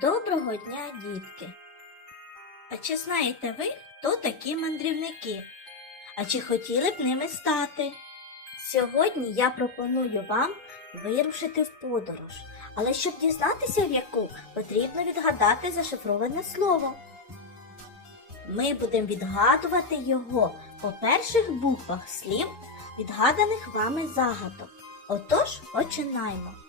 Доброго дня, дітки! А чи знаєте ви, хто такі мандрівники? А чи хотіли б ними стати? Сьогодні я пропоную вам вирушити в подорож, але щоб дізнатися в яку, потрібно відгадати зашифроване слово. Ми будемо відгадувати його по перших буквах слів, відгаданих вами загадок. Отож, починаємо.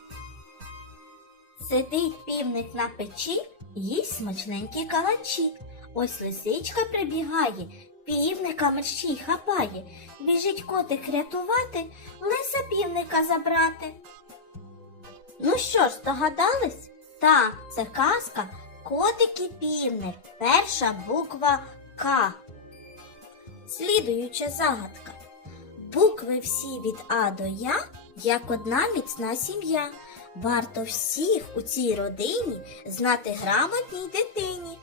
Сидить півник на печі, їсть смачненькі калачі. Ось лисичка прибігає, півника мерщій хапає. Біжить котик рятувати, лиса півника забрати. Ну що ж, здогадались? Так, це казка Котик і півник. Перша буква К. Слідуюча загадка. Букви всі від А до Я, як одна міцна сім'я. Варто всіх у цій родині знати грамотній дитині.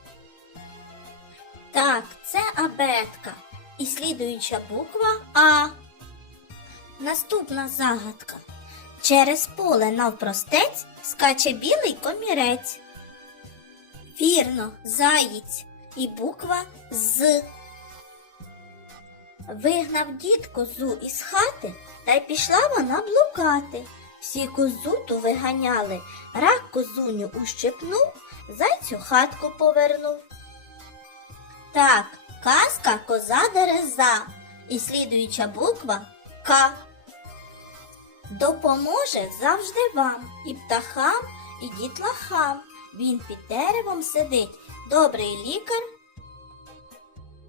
Так, це абетка. І слідуюча буква А. Наступна загадка. Через поле навпростець скаче білий комірець. Вірно, заєць і буква З. Вигнав дід козу із хати, та й пішла вона блукати. Всі козу ту виганяли, рак козуню ущипнув, зайцю хатку повернув. Так, казка коза дереза і слідуюча буква К. Допоможе завжди вам і птахам, і дітлахам. Він під деревом сидить, добрий лікар.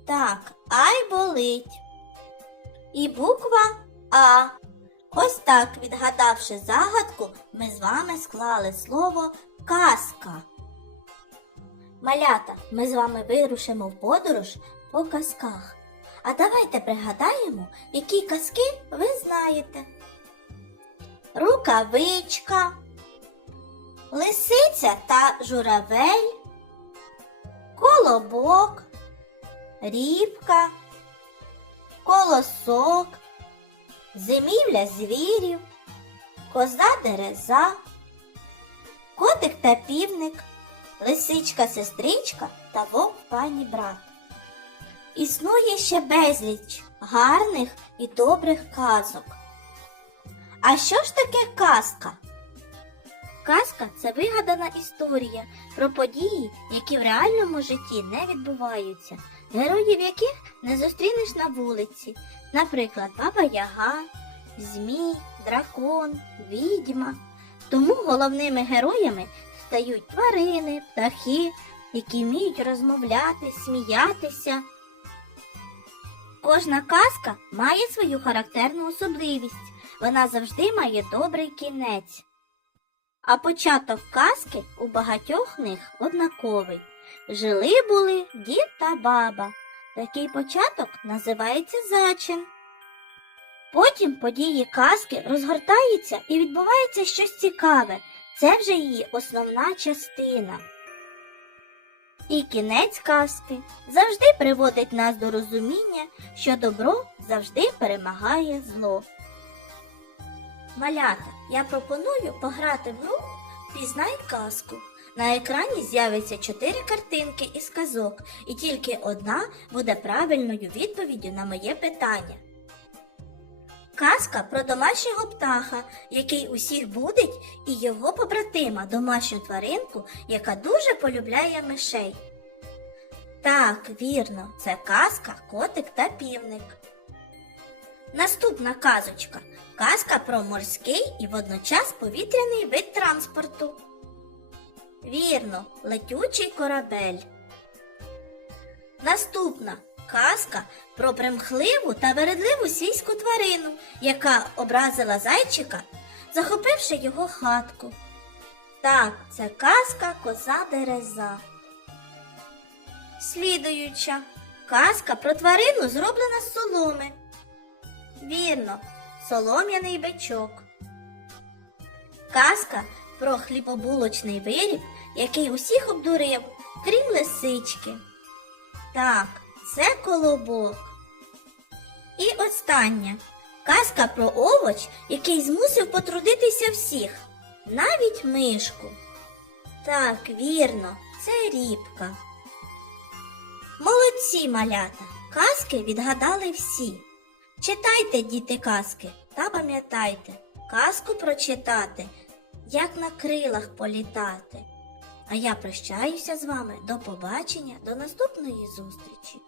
Так, ай болить. І буква А. Ось так, відгадавши загадку, ми з вами склали слово казка. Малята, ми з вами вирушимо в подорож по казках. А давайте пригадаємо, які казки ви знаєте. Рукавичка, лисиця та журавель, колобок, рібка, колосок зимівля звірів, коза дереза, котик та півник, лисичка сестричка та вовк пані брат. Існує ще безліч гарних і добрих казок. А що ж таке казка? Казка це вигадана історія про події, які в реальному житті не відбуваються, героїв яких не зустрінеш на вулиці, наприклад, Баба Яга, Змій, дракон, відьма. Тому головними героями стають тварини, птахи, які вміють розмовляти, сміятися. Кожна казка має свою характерну особливість. Вона завжди має добрий кінець. А початок казки у багатьох них однаковий. Жили були дід та баба. Такий початок називається зачин. Потім події казки розгортаються і відбувається щось цікаве. Це вже її основна частина. І кінець казки завжди приводить нас до розуміння, що добро завжди перемагає зло. Малята, я пропоную пограти в гру Пізнай казку. На екрані з'явиться чотири картинки із казок, і тільки одна буде правильною відповіддю на моє питання. Казка про домашнього птаха, який усіх будить, і його побратима, домашню тваринку, яка дуже полюбляє мишей. Так, вірно, це казка Котик та півник. Наступна казочка казка про морський і водночас повітряний вид транспорту. Вірно, летючий корабель. Наступна казка про примхливу та вередливу сільську тварину, яка образила зайчика, захопивши його хатку. Так, це казка коза дереза. Слідуюча казка про тварину зроблена з соломи. Вірно, солом'яний бичок. Казка про хлібобулочний виріб, який усіх обдурив, крім лисички. Так, це колобок. І остання казка про овоч, який змусив потрудитися всіх, навіть мишку. Так, вірно, це рібка. Молодці, малята, казки відгадали всі. Читайте, діти, казки, та пам'ятайте, казку прочитати, як на крилах політати. А я прощаюся з вами. До побачення, до наступної зустрічі.